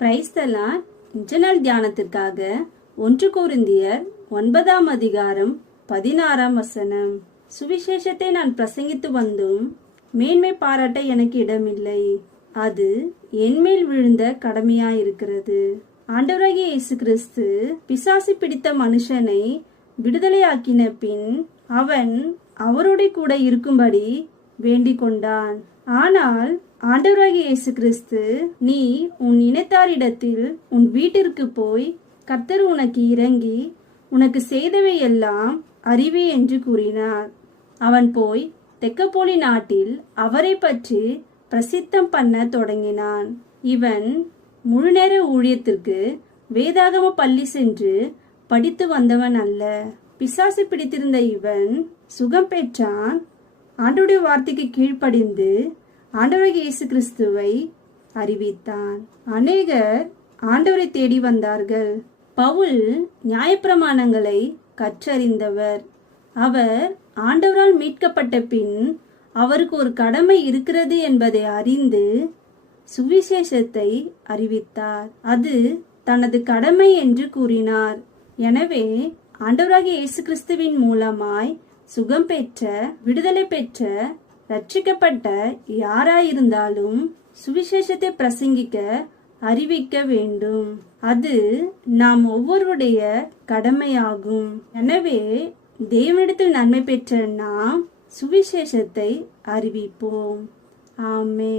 பிரைஸ்தலார் internal தியானத்திற்காக ஒன்று கோரிந்தியர் ஒன்பதாம் அதிகாரம் பதினாறாம் வசனம். சுவிசேஷத்தை நான் பிரசங்கித்து வந்தும் மேன்மை பாராட்ட எனக்கு இடமில்லை. அது என்மேல் விழுந்த கடமையாயிருக்கிறது. ஆண்டவராகிய இயேசு கிறிஸ்து பிசாசு பிடித்த மனுஷனை விடுதலையாக்கின பின் அவன் அவரோட கூட இருக்கும்படி வேண்டிக் கொண்டான் ஆனால் ஆண்டவராகிய இயேசு கிறிஸ்து நீ உன் இனத்தாரிடத்தில் உன் வீட்டிற்கு போய் கர்த்தர் உனக்கு இறங்கி உனக்கு செய்தவை எல்லாம் அறிவே என்று கூறினார். அவன் போய் தெக்கப்போலி நாட்டில் அவரை பற்றி பிரசித்தம் பண்ண தொடங்கினான். இவன் முழுநேர ஊழியத்திற்கு வேதாகம பள்ளி சென்று படித்து வந்தவன் அல்ல. பிசாசு பிடித்திருந்த இவன் சுகம் பெற்றான் ஆண்டவருடைய வார்த்தைக்கு கீழ்ப்படிந்து ஆண்டவராகிய இயேசு கிறிஸ்துவை அறிவித்தான். அநேகர் ஆண்டவரை தேடி வந்தார்கள். பவுல் நியாயப்பிரமாணங்களை கற்றறிந்தவர். அவர் ஆண்டவரால் மீட்கப்பட்ட பின் அவருக்கு ஒரு கடமை இருக்கிறது என்பதை அறிந்து சுவிசேஷத்தை அறிவித்தார். அது தனது கடமை என்று கூறினார். எனவே ஆண்டவராக இயேசு கிறிஸ்துவின் மூலமாய் சுகம் பெற்ற விடுதலை பெற்ற ரட்சிக்கப்பட்ட யாராயிருந்தாலும் சுவிசேஷத்தை பிரசங்கிக்க அறிவிக்க வேண்டும். அது நாம் ஒவ்வொருடைய கடமையாகும். எனவே தேவனிடத்தில் நன்மை பெற்ற நாம் சுவிசேஷத்தை அறிவிப்போம். ஆமே